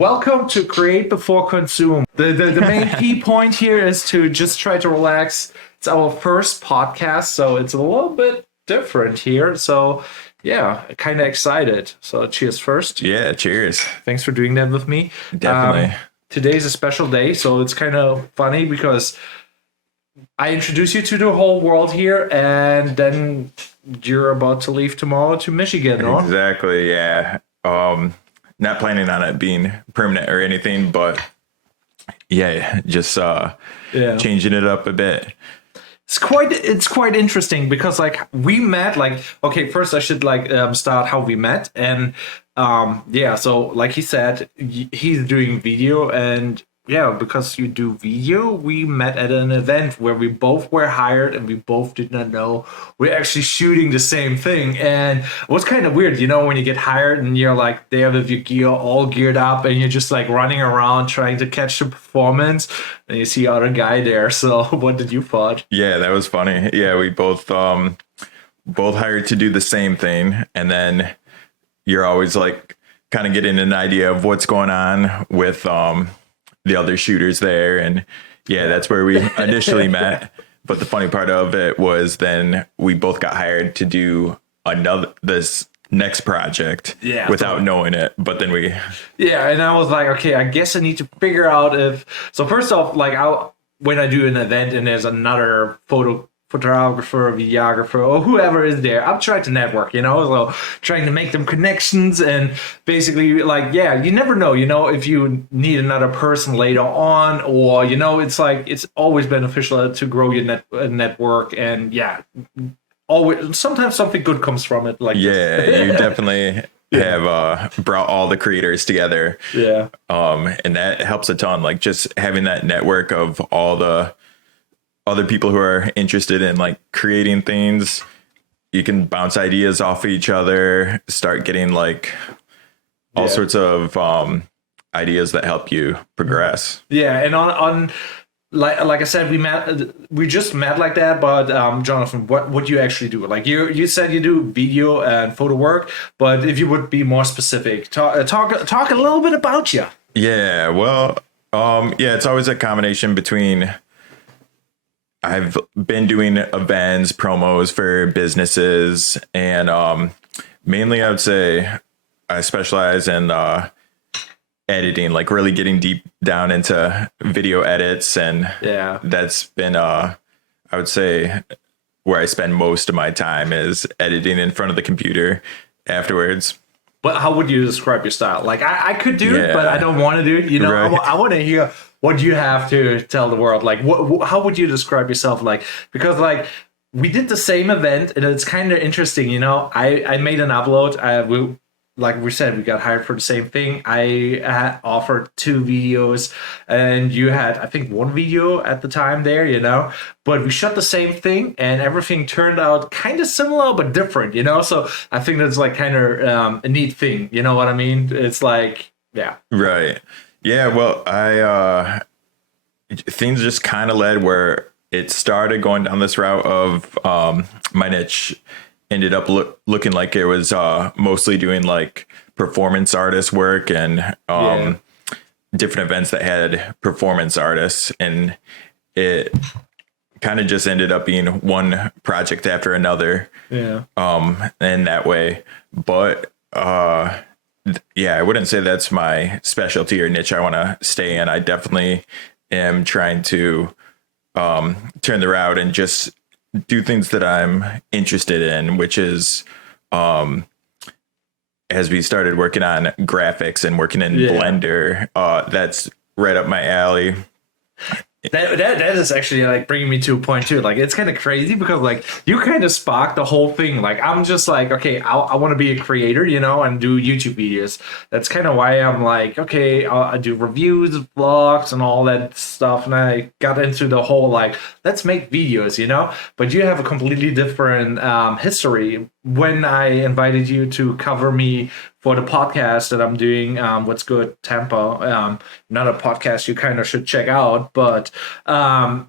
Welcome to Create Before Consume. The main key point here is to just try to relax. It's our first podcast, so it's a little bit different here. So yeah, kind of excited. So cheers first. Yeah, cheers. Thanks for doing that with me. Definitely. Today's a special day, so it's kind of funny because I introduce you to the whole world here, and then you're about to leave tomorrow to Michigan, no? Exactly, yeah. Not planning on it being permanent or anything, but yeah, just changing it up a bit. It's quite interesting because we met first I should start how we met, and so like he said, he's doing video, and because you do video, we met at an event where we both were hired and we both did not know we're actually shooting the same thing. And it was kind of weird, when you get hired and you're like there with your gear all geared up and you're just like running around trying to catch the performance, and you see other guy there. So what did you thought? Yeah, that was funny. Yeah, we both hired to do the same thing, and then you're always like kind of getting an idea of what's going on with the other shooters there, and that's where we initially met. But the funny part of it was then we both got hired to do this next project without knowing it. But then and I was like, okay, I guess I need to figure out first off, when I do an event and there's another photographer, videographer, or whoever is there, I'm trying to network, so trying to make them connections, and basically you never know, if you need another person later on, or, it's always beneficial to grow your network, and always, sometimes something good comes from it. You definitely have brought all the creators together. And that helps a ton, just having that network of all the other people who are interested in creating things. You can bounce ideas off of each other, start getting all sorts of ideas that help you progress. And on like I said, we just met like that. But Jonathan, what do you actually do? You said you do video and photo work, but if you would be more specific, talk a little bit about you. It's always a combination between, I've been doing events, promos for businesses, and mainly I would say I specialize in editing, really getting deep down into video edits, and that's been I would say where I spend most of my time is editing in front of the computer afterwards. But how would you describe your style? I could do it, but I don't want to do it. Right. I want to hear what you have to tell the world. How would you describe yourself? Because we did the same event, and it's kind of interesting. I made an upload. Like we said, we got hired for the same thing. I had offered 2 videos, and you had, I think, 1 video at the time there, but we shot the same thing, and everything turned out kind of similar but different, so I think that's kind of a neat thing, you know what I mean? It's right. Well, things just kind of led where it started going down this route of my niche ended up looking like it was mostly doing performance artist work and different events that had performance artists, and it kind of just ended up being one project after another in that way. But I wouldn't say that's my specialty or niche I want to stay in. I definitely am trying to turn the route and just do things that I'm interested in, which is as we started working on graphics and working in Blender, that's right up my alley. That is actually bringing me to a point too. It's kind of crazy because you kind of sparked the whole thing. I'm just okay, I want to be a creator, and do YouTube videos. That's kind of why I'm okay, I do reviews, vlogs, and all that stuff. And I got into the whole let's make videos, But you have a completely different history when I invited you to cover me for the podcast that I'm doing, What's Good Tampa, another podcast you kind of should check out. But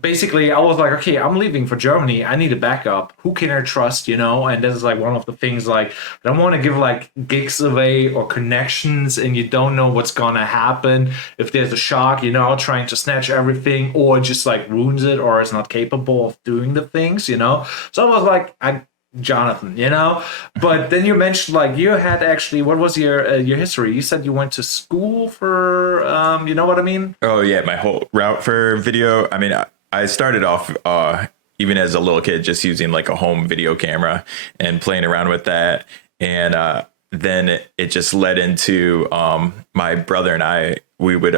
basically, I was like, okay, I'm leaving for Germany. I need a backup. Who can I trust, you know? And this is like one of the things, like, I don't want to give like gigs away or connections, and you don't know what's going to happen if there's a shark, you know, trying to snatch everything, or just like ruins it, or is not capable of doing the things, you know? So I was like, Jonathan, you know. But then you mentioned like you had actually, what was your history? You said you went to school for you know what I mean? Oh yeah, my whole route for video. I mean, I started off even as a little kid just using like a home video camera and playing around with that, and then it just led into my brother and we would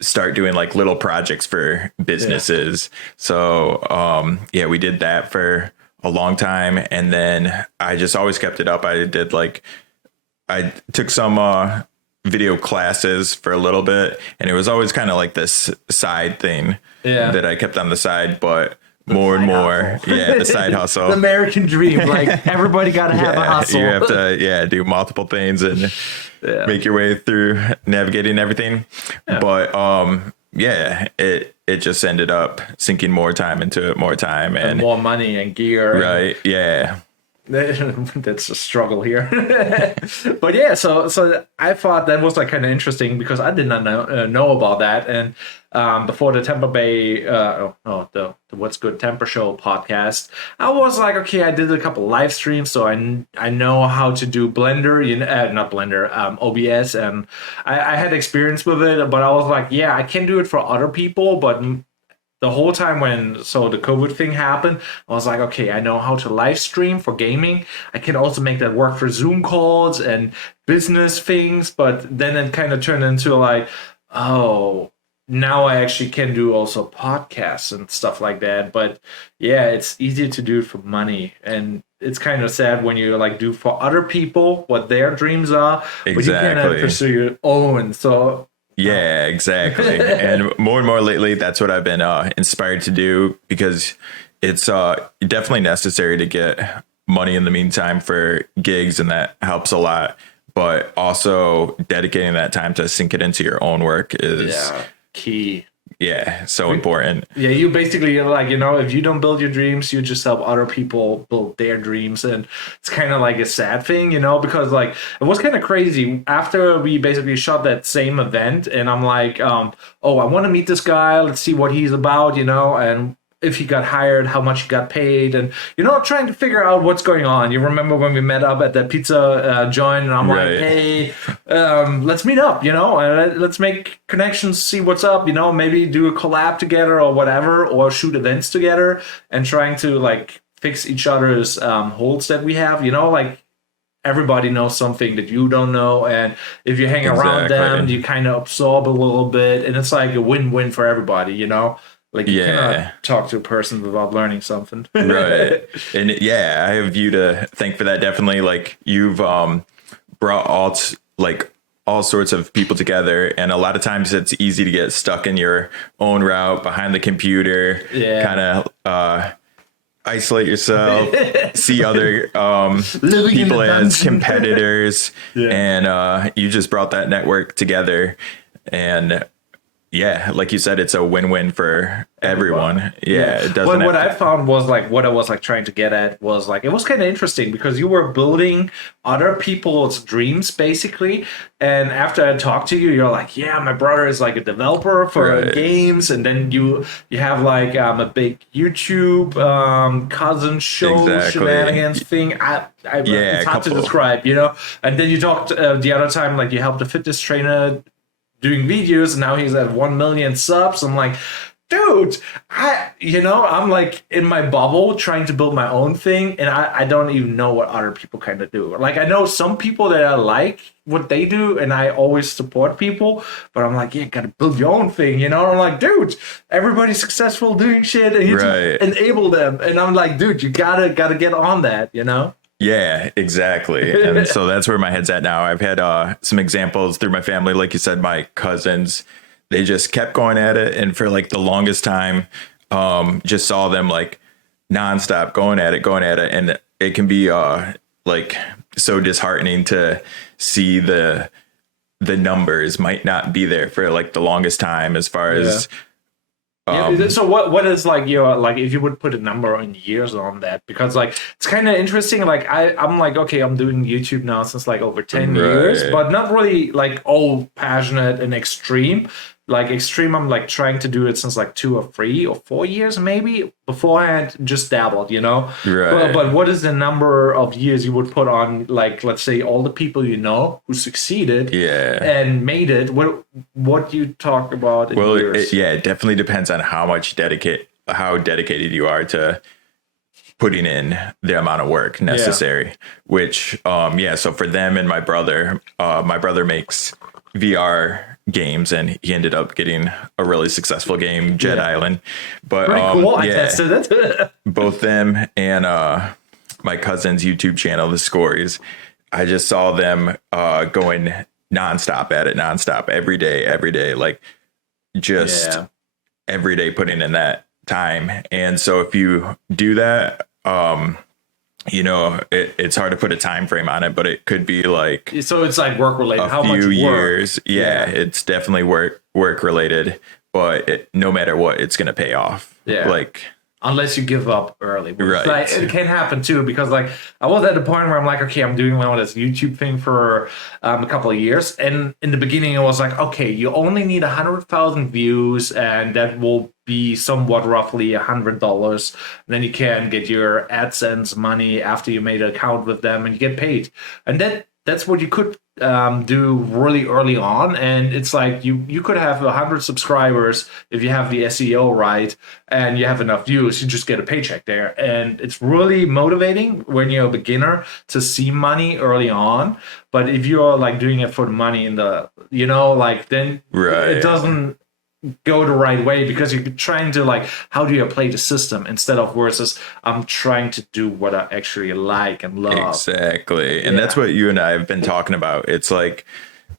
start doing like little projects for businesses. So yeah, we did that for a long time, and then I just always kept it up. I took some video classes for a little bit, and it was always kind of like this side thing that I kept on the side, but more and more the side hustle, the American dream. Like everybody gotta have a hustle. You have to do multiple things and make your way through navigating everything. But it just ended up sinking more time into it, and more money and gear. Right. Yeah. That's a struggle here. But yeah, so I thought that was like kind of interesting because I did not know about that. And before the Tampa Bay, the What's Good Tampa Show podcast, I was like, okay, I did a couple live streams, so I know how to do Blender, not Blender, OBS, and I had experience with it. But I was like, yeah, I can do it for other people, but the whole time when the COVID thing happened, I was like, okay, I know how to live stream for gaming. I can also make that work for Zoom calls and business things. But then it kind of turned into like, oh, now I actually can do also podcasts and stuff like that. But yeah, it's easier to do it for money. And it's kind of sad when you like do for other people what their dreams are, but you cannot pursue your own. So yeah, exactly. And more lately, that's what I've been inspired to do, because it's definitely necessary to get money in the meantime for gigs, and that helps a lot. But also dedicating that time to sink it into your own work is key. Yeah, so important. Yeah, you basically like, if you don't build your dreams, you just help other people build their dreams. And it's kind of like a sad thing, because like it was kind of crazy after we basically shot that same event. And I'm like, I want to meet this guy. Let's see what he's about, and if he got hired, how much he got paid, and trying to figure out what's going on. You remember when we met up at that pizza joint, and I'm like, hey, let's meet up, and let's make connections, see what's up, maybe do a collab together or whatever, or shoot events together, and trying to like fix each other's holes that we have, like everybody knows something that you don't know, and if you hang around them, you kind of absorb a little bit, and it's like a win-win for everybody, Like you cannot talk to a person without learning something. Right. And I have you to thank for that. Definitely. Like you've brought all sorts of people together. And a lot of times it's easy to get stuck in your own route behind the computer, kind of isolate yourself, see other people as competitors. And you just brought that network together. And like you said, it's a win-win for everyone. It doesn't. What I found was like what I was like trying to get at was like it was kind of interesting because you were building other people's dreams basically. And after I talked to you, you're like, yeah, my brother is like a developer for games, and then you have like a big YouTube cousin show shenanigans thing. It's hard to describe, And then you talked the other time like you helped a fitness trainer doing videos, and now he's at 1 million subs. I'm like, dude, I'm like in my bubble trying to build my own thing, and I don't even know what other people kind of do. Like I know some people that I like what they do, and I always support people, but I'm like, gotta build your own thing, And I'm like, dude, everybody's successful doing shit, and you just enable them. And I'm like, dude, you gotta get on that, Yeah, exactly. And so that's where my head's at now. I've had some examples through my family. Like you said, my cousins, they just kept going at it. And for like the longest time, just saw them like nonstop going at it. And it can be like so disheartening to see the numbers might not be there for like the longest time as far as so what is like your, like, if you would put a number on years on that, because like it's kind of interesting. Like I'm like, okay, I'm doing YouTube now since like over 10 years, but not really like all passionate and extreme. Like extreme, I'm like trying to do it since like 2 or 3 or 4 years maybe. Beforehand, just dabbled, you know. Right. But what is the number of years you would put on, like, let's say all the people you know who succeeded, and made it? What you talk about in years? It definitely depends on how dedicated you are to putting in the amount of work necessary. Which so for them and my brother makes VR games, and he ended up getting a really successful game, Jet Island. But pretty cool. I tested it. Both them and my cousin's YouTube channel, The Scories, I just saw them going nonstop every day, like just every day putting in that time. And so if you do that, you know, it's hard to put a time frame on it, but it could be like, so it's like work related. How much years? Yeah, it's definitely work related, but no matter what, it's gonna pay off. Yeah, like unless you give up early, right? Like, it can happen too, because like I was at the point where I'm like, okay, I'm doing this YouTube thing for a couple of years, and in the beginning it was like, okay, you only need 100,000 views, and that will be somewhat roughly $100. Then you can get your AdSense money after you made an account with them, and you get paid. And that's what you could do really early on. And it's like you could have 100 subscribers if you have the SEO right and you have enough views. You just get a paycheck there, and it's really motivating when you're a beginner to see money early on. But if you're like doing it for the money in the, you know, like, then it doesn't go the right way, because you're trying to like, how do you play the system, instead of versus I'm trying to do what I actually like and love. Exactly. And that's what you and I have been talking about. It's like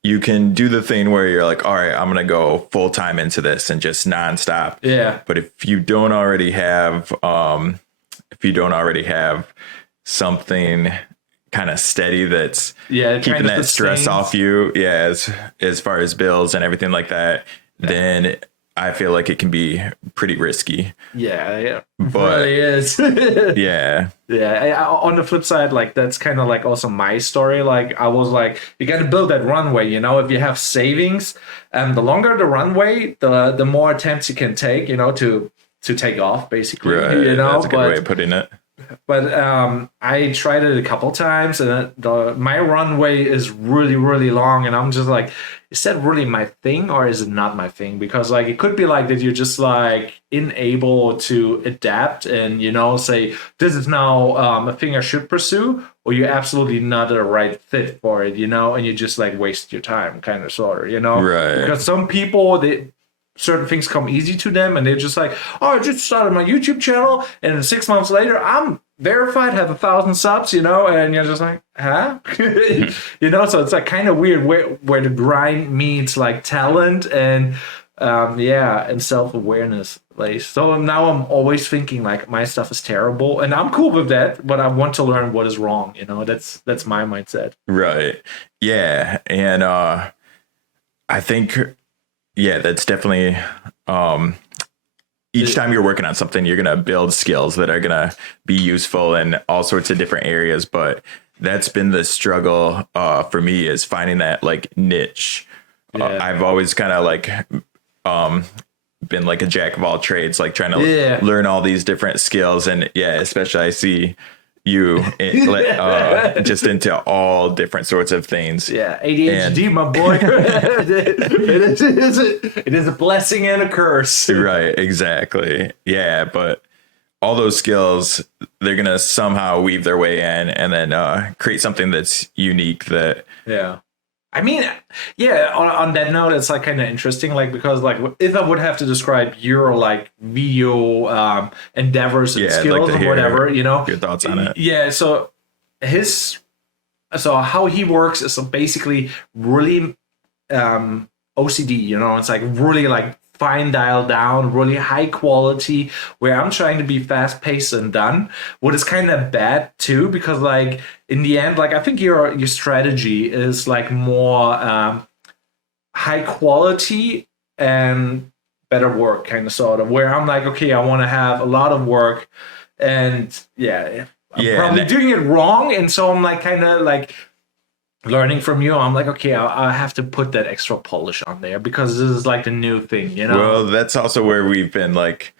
you can do the thing where you're like, all right, I'm going to go full time into this and just nonstop. Yeah. But if you don't already have something kind of steady that's keeping that stress off you, as far as bills and everything like that, then I feel like it can be pretty risky. Yeah, but it really is. On the flip side, like, that's kind of like also my story. Like, I was like, you got to build that runway, you know. If you have savings, the longer the runway, the more attempts you can take, you know, to take off, basically. Right. You know, that's a good way of putting it. But I tried it a couple times, and my runway is really, really long, and I'm just like, is that really my thing, or is it not my thing? Because like, it could be like that you're just like unable to adapt and, you know, say this is now a thing I should pursue, or you're absolutely not the right fit for it, you know, and you just like waste your time, kind of, sort of, you know. Right. Because some people, certain things come easy to them, and they're just like, oh, I just started my YouTube channel, and 6 months later I'm verified, have 1,000 subs, you know, and you're just like, huh? You know, so it's like kind of weird where the grind meets like talent and and self-awareness. Like, so now I'm always thinking like my stuff is terrible, and I'm cool with that, but I want to learn what is wrong, you know. That's my mindset. Right. Yeah. And I think that's definitely each time you're working on something, you're going to build skills that are going to be useful in all sorts of different areas. But that's been the struggle for me, is finding that like niche. I've always kind of like been like a jack of all trades, like trying to learn all these different skills. And especially I see you just into all different sorts of things. ADHD, my boy. It is a blessing and a curse. Right, exactly. But all those skills, they're gonna somehow weave their way in, and then create something that's unique. I mean, on that note, it's like kind of interesting, like, because like if I would have to describe your like video endeavors and skills or whatever, you know, your thoughts on it. So how he works is basically really OCD, you know. It's like really like fine dialed down, really high quality, where I'm trying to be fast paced and done. What is kind of bad too, because like in the end, like I think your strategy is like more high quality and better work, kind of sort of. Where I'm like, okay, I want to have a lot of work, and yeah, I'm probably doing it wrong, and so I'm like kind of like learning from you. I'm like, okay, I have to put that extra polish on there because this is like the new thing, you know. Well, that's also where we've been like,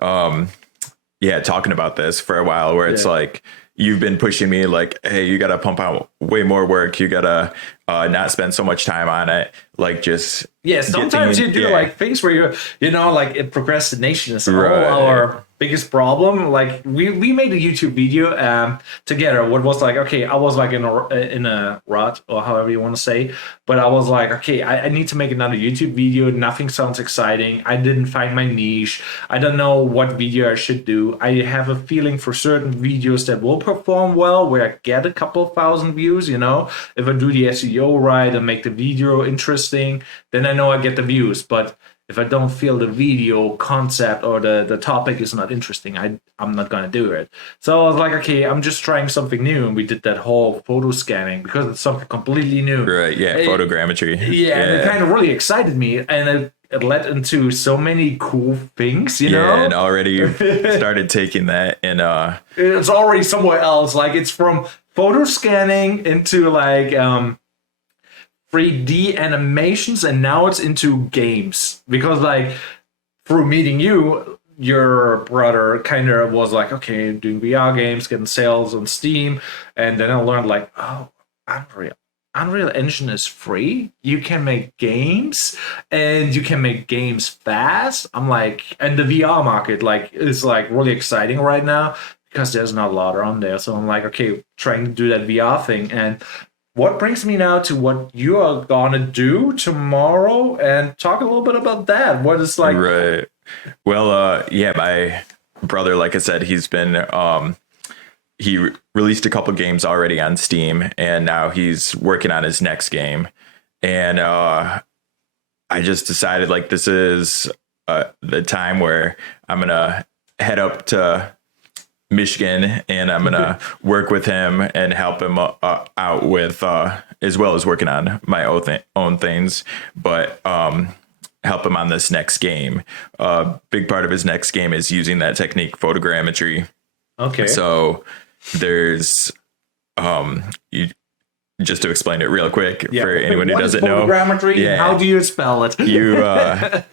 talking about this for a while, where it's like you've been pushing me like, hey, you gotta pump out way more work, you gotta not spend so much time on it, like just sometimes you do like things where you know, like procrastination is our biggest problem. Like we made a YouTube video together. What was like, okay, I was like in a rut, or however you want to say, but I was like, okay, I need to make another YouTube video. Nothing sounds exciting. I didn't find my niche. I don't know what video I should do. I have a feeling for certain videos that will perform well, where I get a couple thousand views, you know. If I do the SEO right and make the video interesting, then I know I get the views. But if I don't feel the video concept or the topic is not interesting, I'm not gonna do it. So I was like, okay, I'm just trying something new, and we did that whole photo scanning because it's something completely new. Right? Yeah, photogrammetry. Yeah, and it kind of really excited me, and it led into so many cool things, you know. And already you've started taking that, and it's already somewhere else. Like it's from photo scanning into like 3D animations, and now it's into games, because like through meeting you, your brother kind of was like, okay, doing VR games, getting sales on Steam, and then I learned like, oh, Unreal Engine is free. You can make games, and you can make games fast. I'm like, and the VR market like is like really exciting right now because there's not a lot on there. So I'm like, okay, trying to do that VR thing. And what brings me now to what you are gonna do tomorrow, and talk a little bit about that. What is like, right? Well, my brother, like I said, he's been he released a couple games already on Steam, and now he's working on his next game. And I just decided like this is the time where I'm gonna head up to Michigan, and I'm gonna work with him and help him out with as well as working on my own things, but help him on this next game. Big part of his next game is using that technique, photogrammetry. Okay. So there's just to explain it real quick for anyone who doesn't know, photogrammetry, how do you spell it? You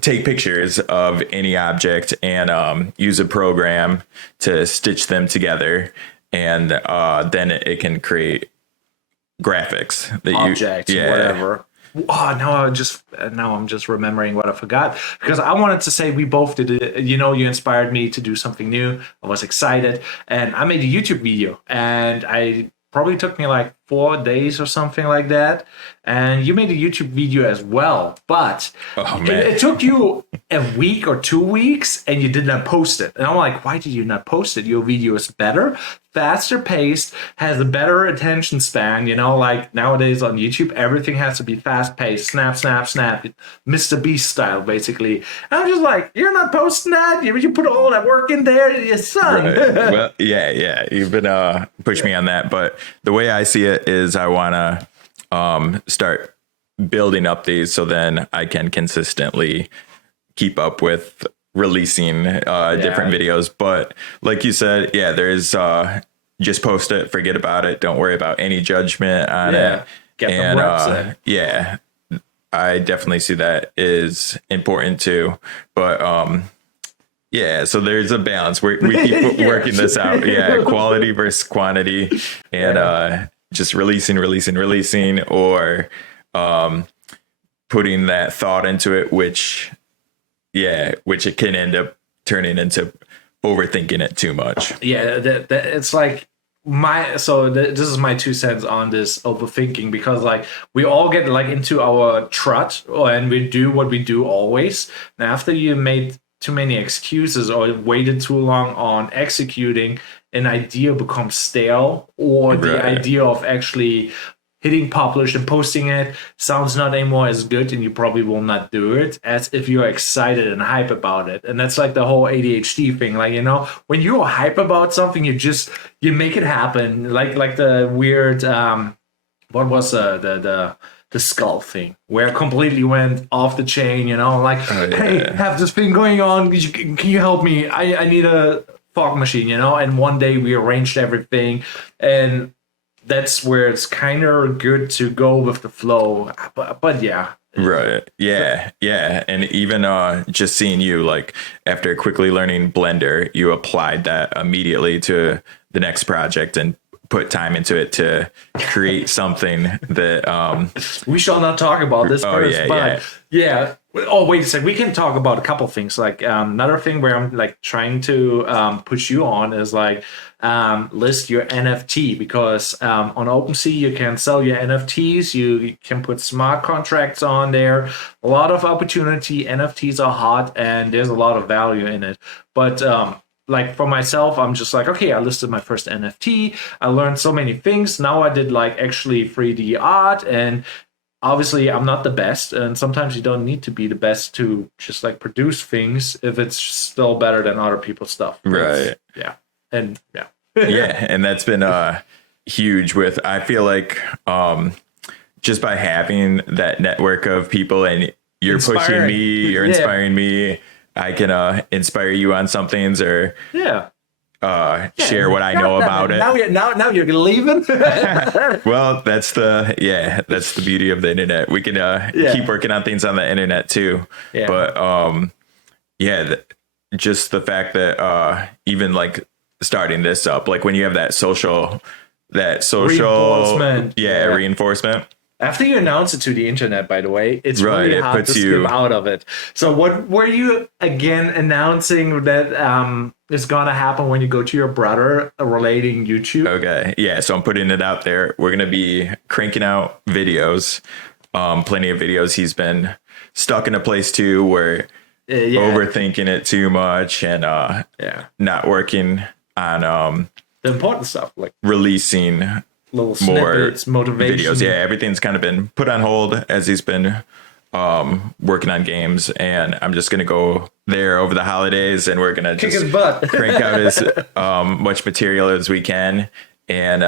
take pictures of any object and use a program to stitch them together, and then it can create graphics that objects, whatever. Oh, now I'm just remembering what I forgot, because I wanted to say we both did it. You know, you inspired me to do something new. I was excited, and I made a YouTube video, and I probably took me like 4 days or something like that. And you made a YouTube video as well, but it took you a week or 2 weeks, and you did not post it. And I'm like, why did you not post it? Your video is better, faster paced, has a better attention span. You know, like nowadays on YouTube, everything has to be fast paced, snap, snap, snap, Mr. Beast style, basically. And I'm just like, you're not posting that? You put all that work in there, your son. Right. Well, yeah, you've been pushing me on that, but the way I see it is I want to start building up these so then I can consistently keep up with releasing different videos. But like you said, there's just post it, forget about it, don't worry about any judgment on it. Get the reps in. I definitely see that is important too. But so there's a balance. We keep working this out. Quality versus quantity, and just releasing, or putting that thought into it, which it can end up turning into overthinking it too much. It's like this is my 2 cents on this overthinking, because like we all get like into our trut, and we do what we do always. And after you made too many excuses or waited too long on executing, an idea becomes stale, or the idea of actually hitting publish and posting it sounds not anymore as good, and you probably will not do it as if you're excited and hype about it. And that's like the whole ADHD thing. Like, when you're hype about something, you make it happen. Like the weird what was the skull thing where it completely went off the chain, hey, have this thing going on. Can you help me? I need a fog machine, and one day we arranged everything, and that's where it's kind of good to go with the flow. But yeah. Right. Yeah. Yeah. And even just seeing you, like, after quickly learning Blender, you applied that immediately to the next project and put time into it to create something that we shall not talk about this first, yeah. Oh, wait a second. We can talk about a couple things. Like another thing where I'm like trying to push you on is like list your NFT, because on OpenSea you can sell your NFTs. You can put smart contracts on there. A lot of opportunity. NFTs are hot and there's a lot of value in it. But like for myself, I'm just like, okay, I listed my first NFT. I learned so many things. Now I did like actually 3D art, and obviously I'm not the best. And sometimes you don't need to be the best to just like produce things if it's still better than other people's stuff. Right. Yeah. And yeah. Yeah. And that's been huge with, I feel like just by having that network of people, and you're pushing me, you're inspiring me. I can inspire you on some things, or share what I know about it. Now you're leaving. Well, that's the beauty of the internet. We can keep working on things on the internet too. Yeah. But just the fact that even like starting this up, like when you have that social reinforcement. Reinforcement. After you announce it to the internet, by the way, it's really hard to skip out of it. So what were you again announcing that is going to happen when you go to your brother relating YouTube? Okay. Yeah. So I'm putting it out there. We're going to be cranking out videos, plenty of videos. He's been stuck in a place too where overthinking it too much and not working on the important stuff, like releasing little snippets, motivation videos. Yeah, everything's kind of been put on hold as he's been working on games, and I'm just gonna go there over the holidays, and we're gonna just crank out as much material as we can. And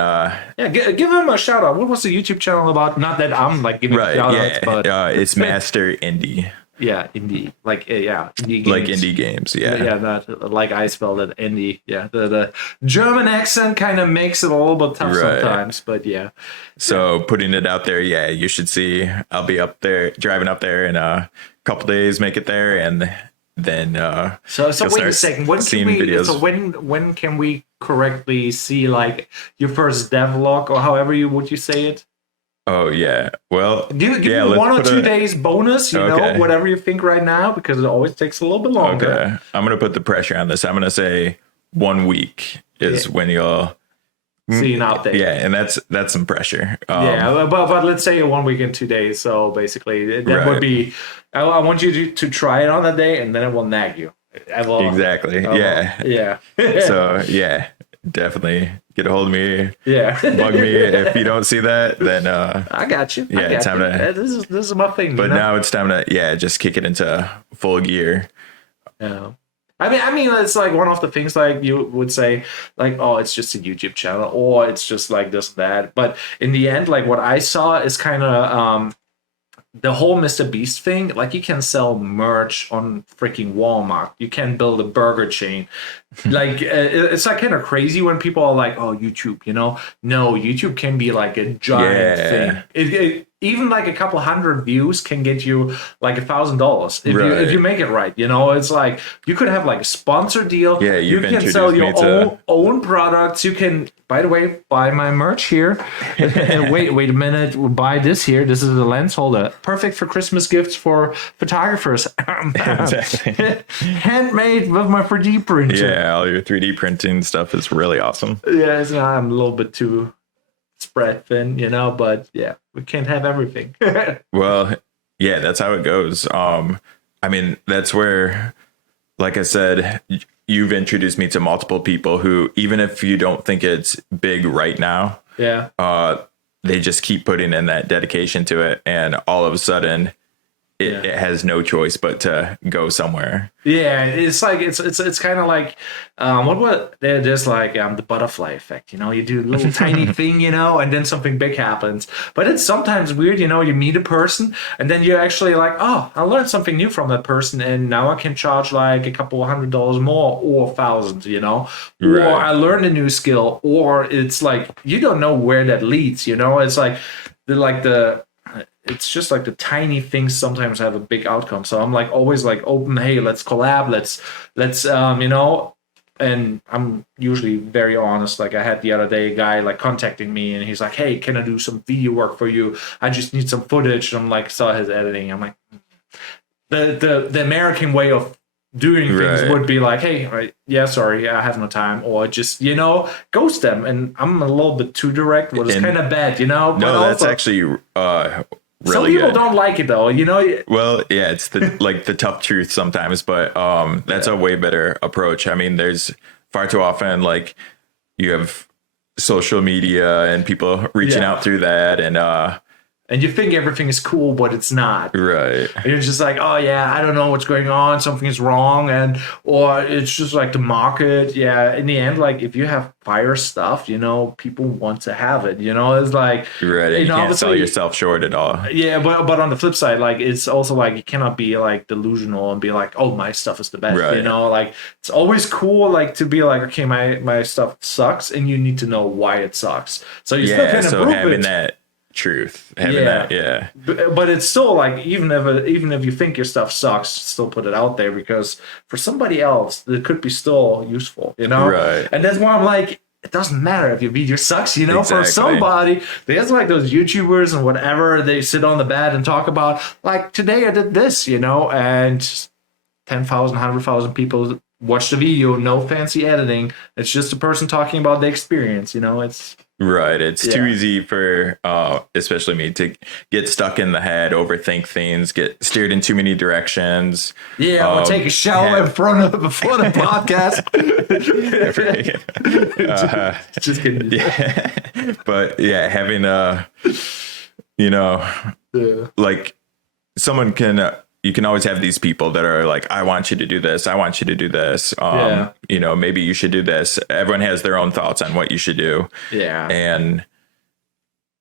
give him a shout out. What was the YouTube channel about? Not that I'm like giving shout outs, but it's Master Indie. Yeah, indie, like indie games. Like indie games, not like I spelled it, indie. Yeah, the German accent kind of makes it a little bit tough sometimes, but yeah. So putting it out there, you should see. I'll be up there, driving up there in a couple days, make it there, and then so wait a second. When can we correctly see like your first devlog, or however would you say it? Oh, yeah. Well, give me 1 or 2 days bonus, know, whatever you think right now, because it always takes a little bit longer. Okay. I'm going to put the pressure on this. I'm going to say 1 week is when you'll see an update. Yeah, and that's some pressure. But let's say 1 week and 2 days. So basically, that would be, I want you to try it on that day, and then it will nag you. Exactly. Yeah. So, definitely get a hold of me. Yeah. Bug me. If you don't see that, then I got you. Yeah, time to. This is my thing. But now it's time to just kick it into full gear. Yeah. I mean, it's like one of the things like you would say, like, oh, it's just a YouTube channel, or it's just like this, that. But in the end, like what I saw is kind of the whole Mr. Beast thing. Like you can sell merch on freaking Walmart. You can build a burger chain. Like it's like kind of crazy when people are like, oh, YouTube, No, YouTube can be like a giant thing. Even like a couple hundred views can get you like $1,000 if you make it right. It's like you could have like a sponsor deal. Yeah, you can sell your own products. You can, by the way, buy my merch here. wait a minute, buy this here. This is a lens holder, perfect for Christmas gifts for photographers. Handmade with my 3D printer. Yeah, all your 3D printing stuff is really awesome. Yeah, I'm a little bit too spread thin, but yeah, we can't have everything. Well, yeah, that's how it goes. I mean, that's where, like I said, you've introduced me to multiple people who, even if you don't think it's big right now, they just keep putting in that dedication to it, and all of a sudden it has no choice but to go somewhere. Yeah, it's like it's kind of like there's like the butterfly effect, you know. You do a little tiny thing, you know, and then something big happens. But it's sometimes weird, you know. You meet a person and then you're actually like, oh, I learned something new from that person, and now I can charge like a couple $100 more or thousands, you know. Right. Or I learned a new skill, or it's like you don't know where that leads, you know. It's like it's just like the tiny things sometimes have a big outcome. So I'm like always like open, hey, let's collab, let's you know, and I'm usually very honest. Like I had the other day a guy like contacting me and he's like, hey, can I do some video work for you? I just need some footage. And I'm like, saw his editing. I'm like, the American way of doing things would be like, hey, yeah, sorry, I have no time, or just, you know, ghost them. And I'm a little bit too direct, which is kind of bad, you know. No, that's actually really some people good. Don't like it though, you know. Well, yeah, it's the like the tough truth sometimes, but that's a way better approach. I mean, there's far too often like you have social media and people reaching out through that, and you think everything is cool, but it's not. Right. And you're just like, oh yeah, I don't know what's going on. Something is wrong, or it's just like the market. Yeah. In the end, like if you have fire stuff, you know, people want to have it. You know, it's like you can't sell yourself short at all. Yeah, but on the flip side, like it's also like you cannot be like delusional and be like, oh, my stuff is the best. Right. You know, like it's always cool like to be like, okay, my stuff sucks, and you need to know why it sucks. So you still can improve having that truth, but it's still like even if you think your stuff sucks, still put it out there, because for somebody else it could be still useful, you know. Right. And that's why I'm like, it doesn't matter if your video sucks, you know. Exactly. For somebody, there's like those YouTubers and whatever, they sit on the bed and talk about like, today I did this, you know, and 10,000 100,000 people watch the video, no fancy editing, it's just a person talking about the experience, you know. It's right. It's too easy for, especially me, to get stuck in the head, overthink things, get steered in too many directions. Yeah, or take a shower before the podcast. Just kidding. Yeah. But yeah, having you know, like someone can. You can always have these people that are like, I want you to do this. I want you to do this. You know, maybe you should do this. Everyone has their own thoughts on what you should do. Yeah. And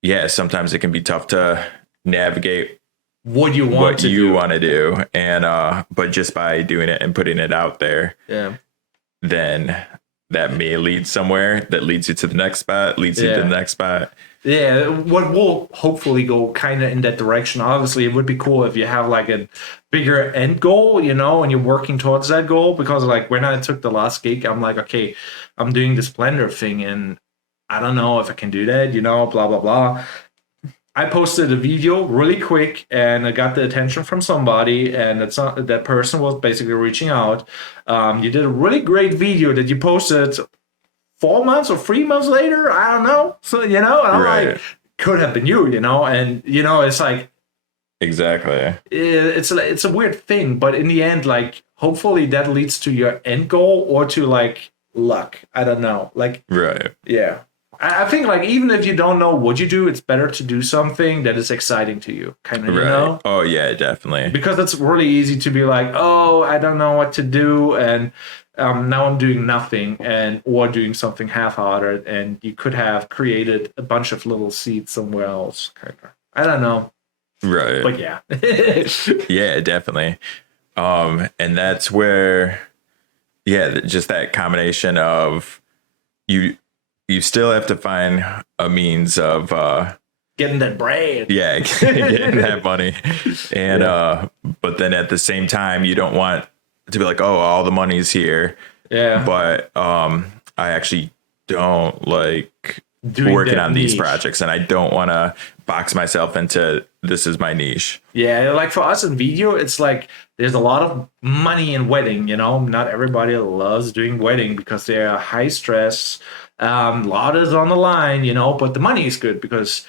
yeah, sometimes it can be tough to navigate what you want to do. And, but just by doing it and putting it out there, then that may lead somewhere, that leads you to the next spot, leads you to the next spot. Yeah, what will hopefully go kind of in that direction. Obviously, it would be cool if you have like a bigger end goal, you know, and you're working towards that goal. Because like when I took the last gig, I'm like, okay, I'm doing this Blender thing, and I don't know if I can do that, you know, blah, blah, blah. I posted a video really quick, and I got the attention from somebody, and that person was basically reaching out. You did a really great video that you posted 4 months or 3 months later, I don't know. So, you know, and I'm like, could have been you, you know, and, you know, it's like. Exactly. It's a weird thing, but in the end, like, hopefully that leads to your end goal or to, like, luck. I don't know. Like, yeah. I think, like, even if you don't know what you do, it's better to do something that is exciting to you, kind of, you know? Oh, yeah, definitely. Because it's really easy to be like, oh, I don't know what to do, and now I'm doing nothing, or doing something half-hearted, and you could have created a bunch of little seeds somewhere else, kind of. I don't know. Right. But yeah. Yeah, definitely. And that's where, just that combination of you still have to find a means of getting that bread. Yeah, getting that money. And but then at the same time, you don't want to be like, oh, all the money's here. Yeah. But I actually don't like working on these projects, and I don't want to box myself into this is my niche. Yeah, like for us in video, it's like there's a lot of money in wedding, you know. Not everybody loves doing wedding because they're high stress. A lot is on the line, you know, but the money is good because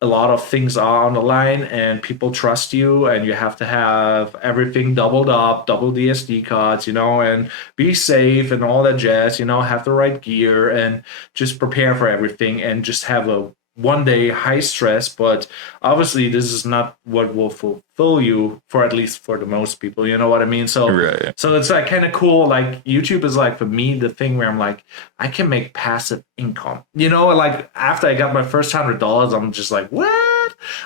a lot of things are on the line and people trust you, and you have to have everything doubled up, double the SD cards, you know, and be safe and all that jazz, you know, have the right gear and just prepare for everything and just have a one day high stress, but obviously this is not what will fulfill you, for at least for the most people, you know what I mean? So Right. so it's like kind of cool. Like YouTube is like for me the thing where I'm like, I can make passive income, you know, like after I got my first $100, I'm just like, what?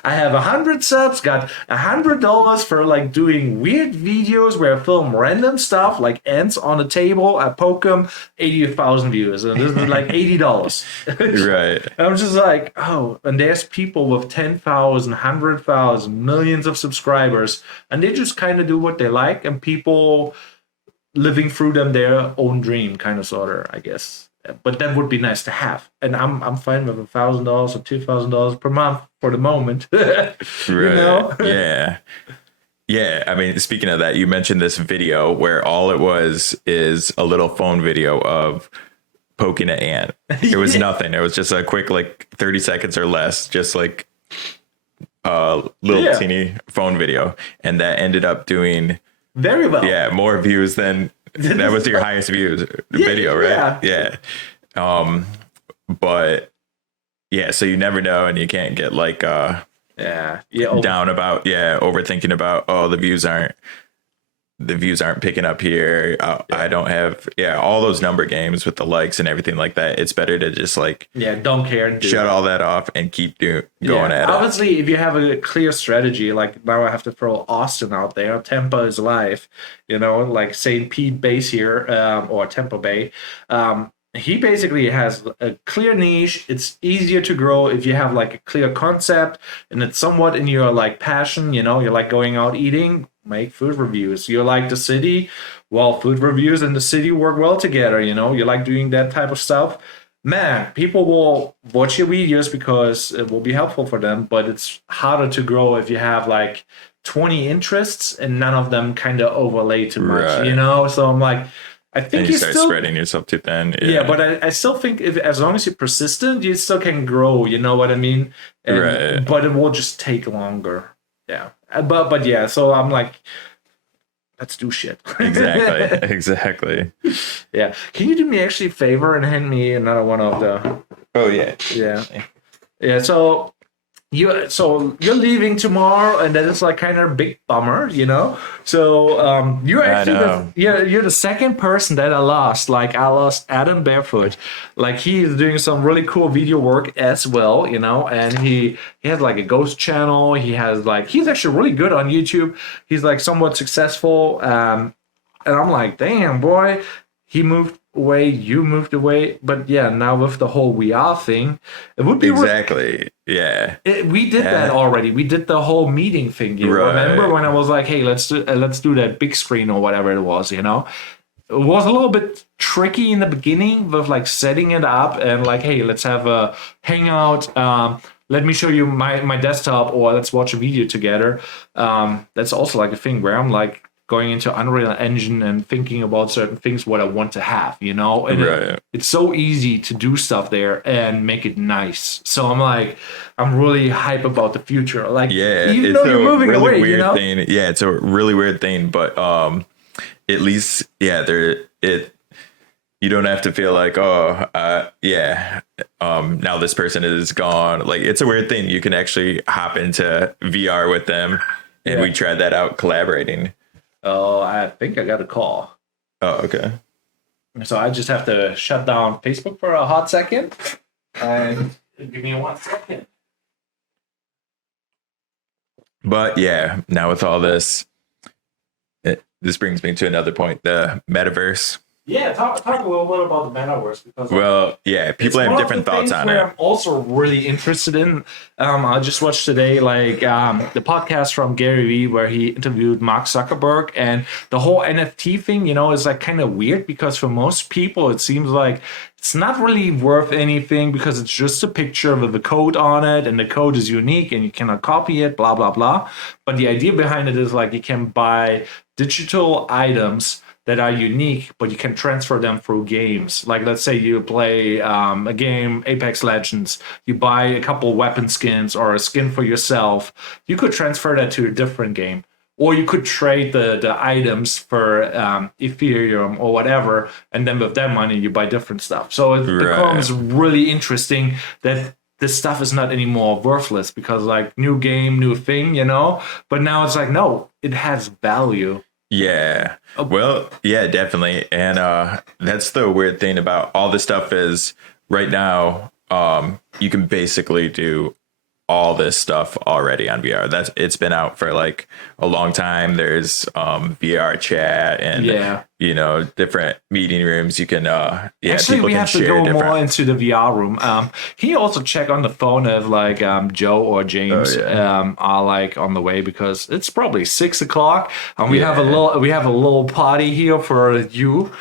I have 100 subs, got $100 for like doing weird videos where I film random stuff like ants on a table. I poke them, 80,000 views, and this is like $80. Right. And I'm just like, oh, and there's people with 10,000, 100,000, millions of subscribers, and they just kind of do what they like, and people living through them their own dream, kind of sort of, I guess. But that would be nice to have, and I'm fine with $1,000 or $2,000 per month for the moment. Right. You know? Yeah. Yeah. I mean, speaking of that, you mentioned this video where all it was is a little phone video of poking an ant. It was nothing. It was just a quick, like 30 seconds or less, just like a little teeny phone video. And that ended up doing very well. Yeah. More views than that was your highest views video, right? Yeah. But yeah, so you never know, and you can't get like down about overthinking about, oh, the views aren't picking up here. I don't have all those number games with the likes and everything like that. It's better to just like don't care and shut all that off and keep going at it. Obviously, if you have a clear strategy, like now I have to throw Austin out there. Tampa is live, you know, like St. Pete base here, or Tampa Bay. He basically has a clear niche. It's easier to grow if you have like a clear concept and it's somewhat in your like passion, you know, you're like going out eating, make food reviews. You like the city, well, food reviews and the city work well together, you know, you like doing that type of stuff. Man, people will watch your videos because it will be helpful for them, but it's harder to grow if you have like 20 interests and none of them kind of overlay too much, you know? So I'm like, I think you start spreading yourself too thin. Yeah, but I still think as long as you're persistent, you still can grow. You know what I mean? And, but it will just take longer. Yeah, but yeah. So I'm like, let's do shit. Exactly. Yeah. Can you do me actually a favor and hand me another one of the? Oh yeah. Yeah. So you're leaving tomorrow, and that is like kind of a big bummer, you know. So you're actually you're the second person that I lost. Like I lost Adam Barefoot. Like he is doing some really cool video work as well, you know. And he has like a ghost channel. He's actually really good on YouTube. He's like somewhat successful. And I'm like, damn boy, he moved away, you moved away, but yeah, now with the whole we are thing, it would be we did that already. We did the whole meeting thing. You remember when I was like, hey, let's do that big screen or whatever it was, you know? It was a little bit tricky in the beginning with like setting it up and like, hey, let's have a hangout. Let me show you my desktop, or let's watch a video together. That's also like a thing where I'm like going into Unreal Engine and thinking about certain things, what I want to have, you know? And it's so easy to do stuff there and make it nice. So I'm like, I'm really hype about the future. Like, even though you're moving away, weird you know? Thing. Yeah, it's a really weird thing, but at least, you don't have to feel like, now this person is gone. Like, it's a weird thing. You can actually hop into VR with them, and we tried that out collaborating. Oh, I think I got a call. Oh, okay. So I just have to shut down Facebook for a hot second. And give me 1 second. But yeah, now with all this, this brings me to another point, the metaverse. Yeah, talk a little bit about the metaverse, because people have different thoughts on it. I'm also really interested in. I just watched today the podcast from Gary Vee where he interviewed Mark Zuckerberg, and the whole NFT thing, you know, is like kind of weird because for most people it seems like it's not really worth anything because it's just a picture with a code on it, and the code is unique and you cannot copy it, blah blah blah. But the idea behind it is like you can buy digital items that are unique, but you can transfer them through games. Like, let's say you play a game, Apex Legends, you buy a couple weapon skins or a skin for yourself. You could transfer that to a different game. Or you could trade the items for Ethereum or whatever, and then with that money, you buy different stuff. So it becomes really interesting that this stuff is not anymore worthless because like new game, new thing, but now it's like, no, it has value. Yeah. Well, yeah, definitely. And that's the weird thing about all this stuff is right now, you can basically do all this stuff already on VR. It's been out for like a long time. There's VR chat and different meeting rooms. You can actually we have to go more into the VR room. Can you also check on the phone if like Joe or James are like on the way, because it's probably 6:00 and we have a little party here for you.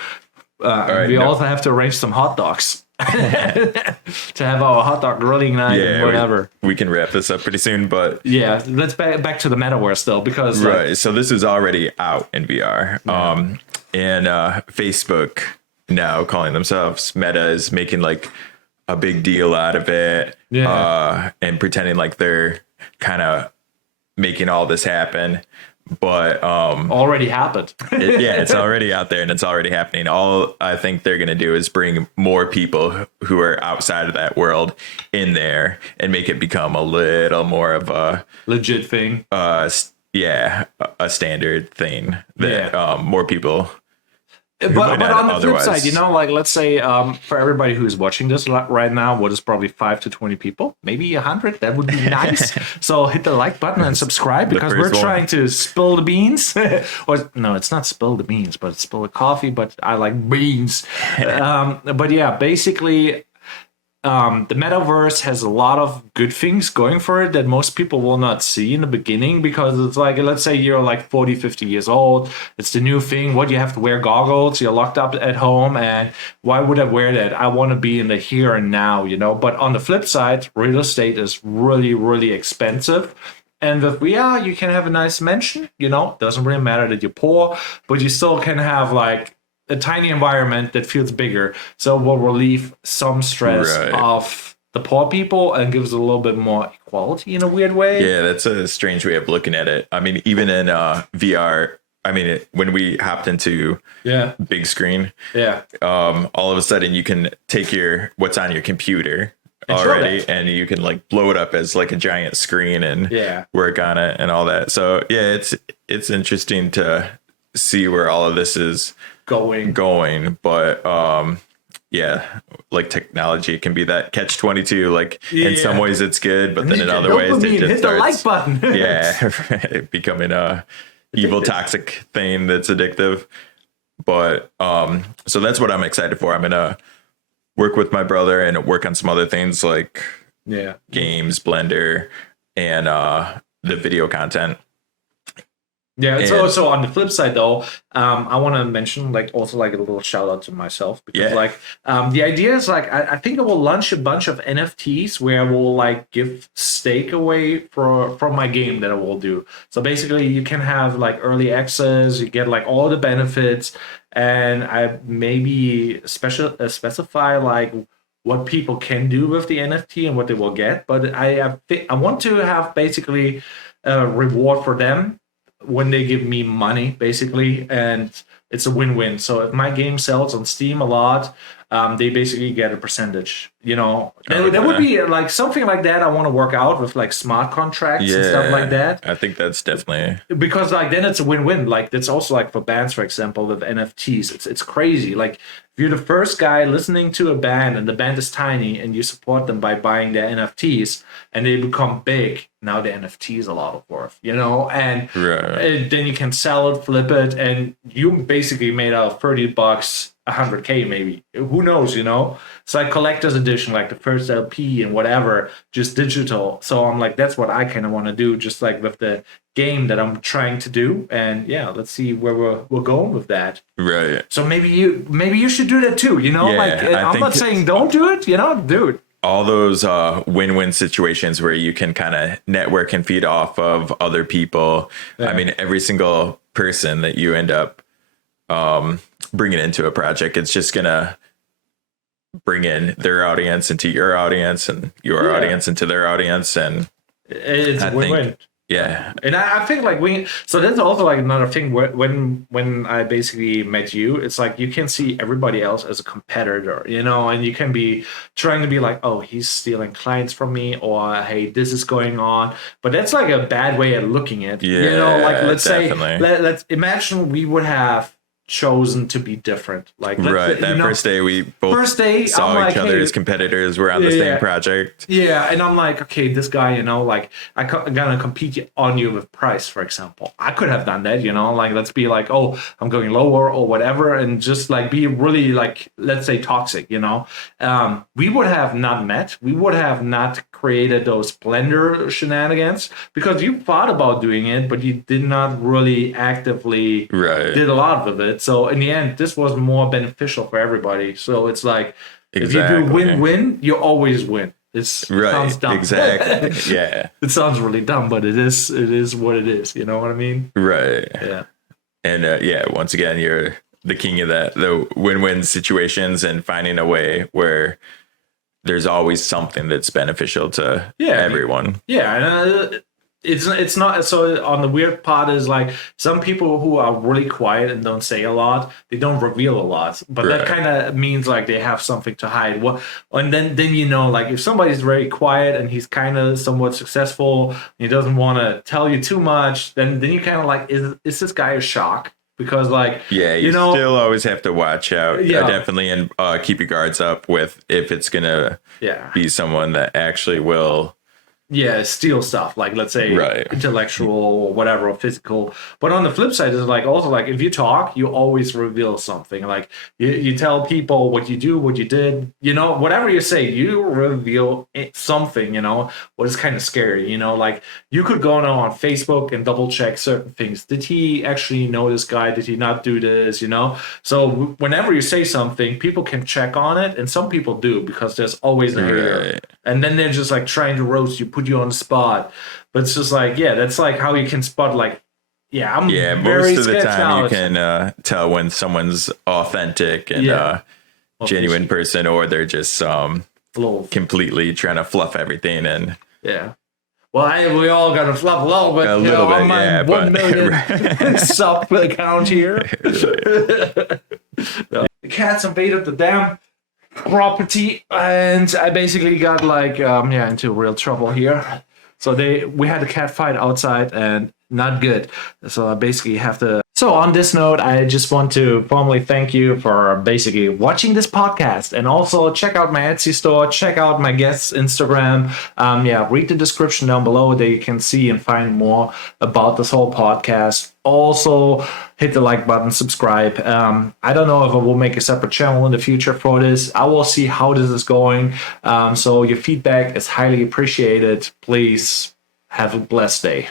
We also have to arrange some hot dogs. To have our hot dog grilling night and whatever. We can wrap this up pretty soon, but let's back to the metaverse though, because so this is already out in VR. And Facebook now calling themselves Meta is making like a big deal out of it, and pretending like they're kind of making all this happen. But already happened. It's already out there and it's already happening. All I think they're going to do is bring more people who are outside of that world in there and make it become a little more of a legit thing. A standard thing that more people. But on the flip side, like let's say for everybody who's watching this right now, what is probably 5 to 20 people, maybe 100, that would be nice. So hit the like button and subscribe, because we're trying to spill the beans. Or no, it's not spill the beans, but it's spill the coffee. But I like beans. But yeah, basically. The metaverse has a lot of good things going for it that most people will not see in the beginning, because it's like, let's say you're like 40, 50 years old. It's the new thing. What, you have to wear goggles? You're locked up at home. And why would I wear that? I want to be in the here and now, But on the flip side, real estate is really, really expensive. And with VR, you can have a nice mansion, Doesn't really matter that you're poor, but you still can have like a tiny environment that feels bigger, so will relieve some stress of the poor people and gives a little bit more equality in a weird way. Yeah, that's a strange way of looking at it. I mean, even in VR, when we hopped into big screen, all of a sudden you can take what's on your computer already and you can like blow it up as like a giant screen and work on it and all that. So it's interesting to see where all of this is going, but like technology can be that catch-22. Like in some ways it's good, but then in other ways it just hit starts the like button. Becoming a evil toxic thing that's addictive. But so that's what I'm excited for. I'm gonna work with my brother and work on some other things like games, Blender, and the video content. Yeah, it's also on the flip side though. I want to mention like also like a little shout out to myself, because like the idea is like I think I will launch a bunch of NFTs where I will like give stake away from my game that I will do. So basically, you can have like early access, you get like all the benefits, and I maybe specify like what people can do with the NFT and what they will get. But I want to have basically a reward for them when they give me money, basically, and it's a win-win. So if my game sells on Steam a lot, they basically get a percentage. That would be like something like that. I want to work out with like smart contracts and stuff like that. I think that's definitely, because like then it's a win-win. Like that's also like for bands, for example, with NFTs. It's crazy. Like if you're the first guy listening to a band and the band is tiny and you support them by buying their NFTs and they become big, now the NFT is a lot of worth, and then you can sell it, flip it, and you basically made out $30, $100K maybe. Who knows, It's like collector's edition, like the first LP and whatever, just digital. So I'm like, that's what I kind of want to do, just like with the game that I'm trying to do. And let's see where we're going with that. Right. So maybe you should do that too, like I'm not saying don't do it, do it. All those win-win situations where you can kind of network and feed off of other people. I mean, every single person that you end up bringing into a project, it's just gonna bring in their audience into your audience and your audience into their audience, and it's a win-win. Yeah. And I think like so that's also like another thing when I basically met you, it's like you can see everybody else as a competitor, and you can be trying to be like, oh, he's stealing clients from me, or hey, this is going on. But that's like a bad way of looking at it. Yeah, Like let's definitely. say let's imagine we would have chosen to be different. Like Right. That first day we both saw I'm each like, other hey, as competitors. We're on the same project. yeah, and I'm like, okay, this guy, like, I'm gonna compete on you with price, for example. I could have done that, like, let's be like, oh, I'm going lower or whatever, and just like be really like, let's say, toxic, we would have not met. We would have not created those Blender shenanigans because you thought about doing it, but you did not really actively did a lot of it. So in the end, this was more beneficial for everybody. So it's like, if you do win-win, you always win. It sounds dumb. Exactly. Yeah. It sounds really dumb, but it is what it is. You know what I mean? Right. Yeah. And once again, you're the king of the win-win situations and finding a way where there's always something that's beneficial to everyone. Yeah. And it's not so. On the weird part is like some people who are really quiet and don't say a lot, they don't reveal a lot, but that kind of means like they have something to hide. And then like if somebody's very quiet and he's kind of somewhat successful, and he doesn't want to tell you too much, then you kind of like, is this guy a shock? Because like, you still always have to watch out, definitely, and keep your guards up with if it's gonna be someone that actually will steal stuff, like let's say intellectual or whatever, or physical. But on the flip side is like also like if you talk, you always reveal something. Like you tell people what you do, what you did, whatever you say, you reveal something, what is kind of scary, like you could go now on Facebook and double check certain things. Did he actually know this guy? Did he not do this? So whenever you say something, people can check on it, and some people do because there's always a hater. And then they're just like trying to roast you, put you on the spot. But it's just like, that's like how you can spot like, I'm most of the time you can tell when someone's authentic and genuine person, or they're just completely trying to fluff everything. And well, we all got to fluff a little bit. On my 1 million sub account here. The cats invaded the damn property, and I basically got like into real trouble here. So we had a cat fight outside, and not good. So I basically have to. So on this note, I just want to formally thank you for basically watching this podcast, and also check out my Etsy store, check out my guest's Instagram. Read the description down below that you can see and find more about this whole podcast. Also, hit the like button, subscribe. I don't know if I will make a separate channel in the future for this. I will see how this is going. So your feedback is highly appreciated. Please have a blessed day.